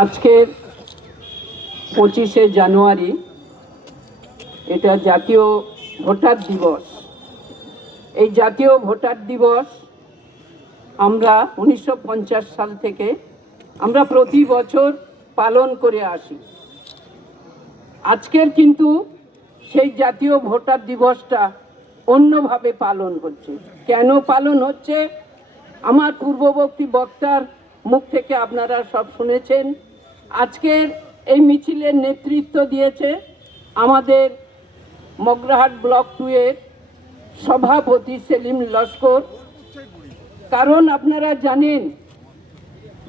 আজকের 25শে জানুয়ারি এটা জাতীয় ভোটার দিবস। এই জাতীয় ভোটার দিবস আমরা 1950 সাল থেকে আমরা প্রতি বছর পালন করে আসি। আজকের কিন্তু সেই জাতীয় ভোটার দিবসটা অন্যভাবে পালন হচ্ছে। কেন পালন হচ্ছে? আমার পূর্ববর্তী বক্তার মুখ থেকে আপনারা সব শুনেছেন। আজকের এই মিছিলের নেতৃত্ব দিয়েছে আমাদের মগরাহাট ব্লক 2 এর সভাপতি সেলিম লস্কর। কারণ আপনারা জানেন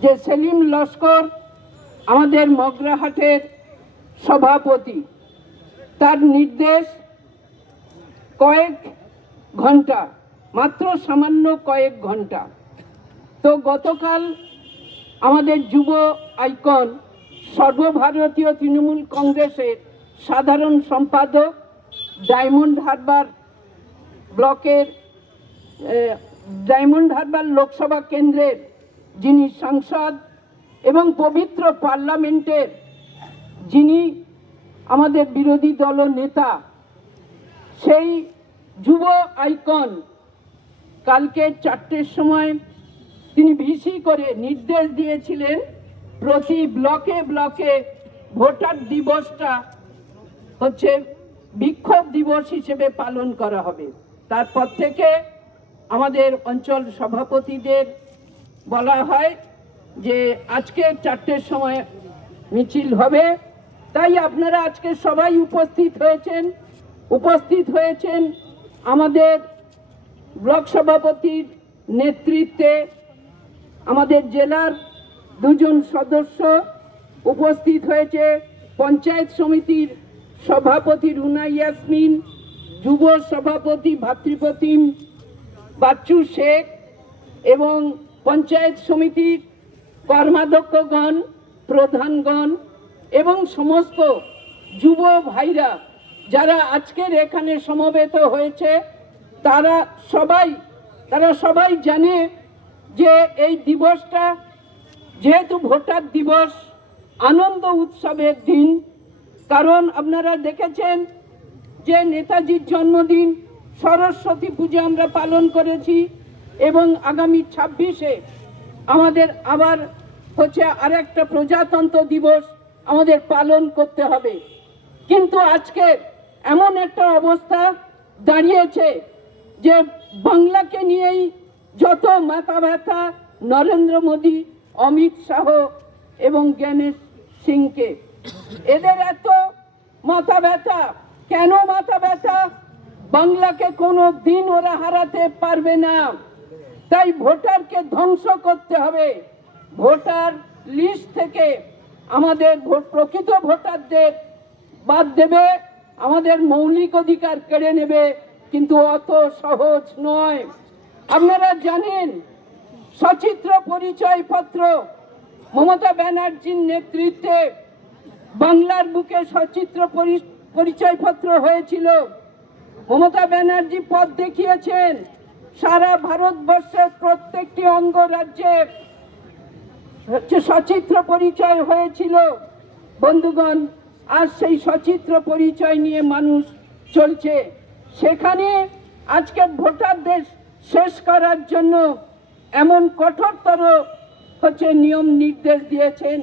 যে সেলিম লস্কর আমাদের মগরাহাটের সভাপতি। তার নির্দেশ কয়েক ঘন্টা, মাত্র সামান্য কয়েক ঘন্টা। তো গতকাল আমাদের যুব আইকন সর্বভারতীয় তৃণমূল কংগ্রেসের সাধারণ সম্পাদক, ডায়মন্ড হারবার ব্লকের ডায়মন্ড হারবার লোকসভা কেন্দ্রের যিনি সাংসদ এবং পবিত্র পার্লামেন্টের যিনি আমাদের বিরোধী দল নেতা, সেই যুব আইকন কালকে 4টের সময় তিনি ভিসি করে নির্দেশ দিয়েছিলেন প্রতি ব্লকে ব্লকে ভোটার দিবসটা হচ্ছে বিক্ষোভ দিবস হিসেবে পালন করা হবে। তারপর থেকে আমাদের অঞ্চল সভাপতিদের বলা হয় যে আজকে 4টের সময় মিছিল হবে। তাই আপনারা আজকে সবাই উপস্থিত হয়েছেন আমাদের ব্লক সভাপতির নেতৃত্বে। আমাদের জেলার 2 জন সদস্য উপস্থিত হয়েছে, পঞ্চায়েত সমিতির সভাপতি রুনা ইয়াসমিন, যুব সভাপতি ভাতৃপ্রতিম বাচ্চু শেখ এবং পঞ্চায়েত সমিতির কর্মাধ্যক্ষগণ, প্রধানগণ এবং সমস্ত যুব ভাইরা যারা আজকের এখানে সমবেত হয়েছে। তারা সবাই জানে যে এই দিবসটা যেহেতু ভোটার দিবস, আনন্দ উৎসবের দিন। কারণ আপনারা দেখেছেন যে নেতাজির জন্মদিন, সরস্বতী পূজা আমরা পালন করেছি এবং আগামী 26শে আমাদের আবার হচ্ছে আরেকটা প্রজাতন্ত্র দিবস আমাদের পালন করতে হবে। কিন্তু আজকে এমন একটা অবস্থা দাঁড়িয়েছে যে বাংলাকে নিয়েই যত মাথা ব্যথা নরেন্দ্র মোদী, অমিত শাহ এবং জ্ঞানেশ সিংকে। এদের এত মাথা ব্যথা, কেন মাথা ব্যথা? বাংলাকে কোনো দিন ওরা হারাতে পারবে না। তাই ভোটারকে ধ্বংস করতে হবে। ভোটার লিস্ট থেকে আমাদের প্রকৃত ভোটারদের বাদ দেবে, আমাদের মৌলিক অধিকার কেড়ে নেবে, কিন্তু অত সহজ নয়। আপনারা জানেন সচিত্র পরিচয়পত্র মমতা ব্যানার্জির নেতৃত্বে বাংলার বুকে সচিত্র পরিচয়পত্র হয়েছিল। মমতা ব্যানার্জি পথ দেখিয়েছেন, সারা ভারতবর্ষের প্রত্যেকটি অঙ্গরাজ্যে সচিত্র পরিচয় হয়েছিল। বন্ধুগণ, আজ সেই সচিত্র পরিচয় নিয়ে মানুষ চলছে। সেখানে আজকে ভোটারদের শেষ করার জন্য এমন কঠোরতর নিয়ম নির্দেশ দিয়েছেন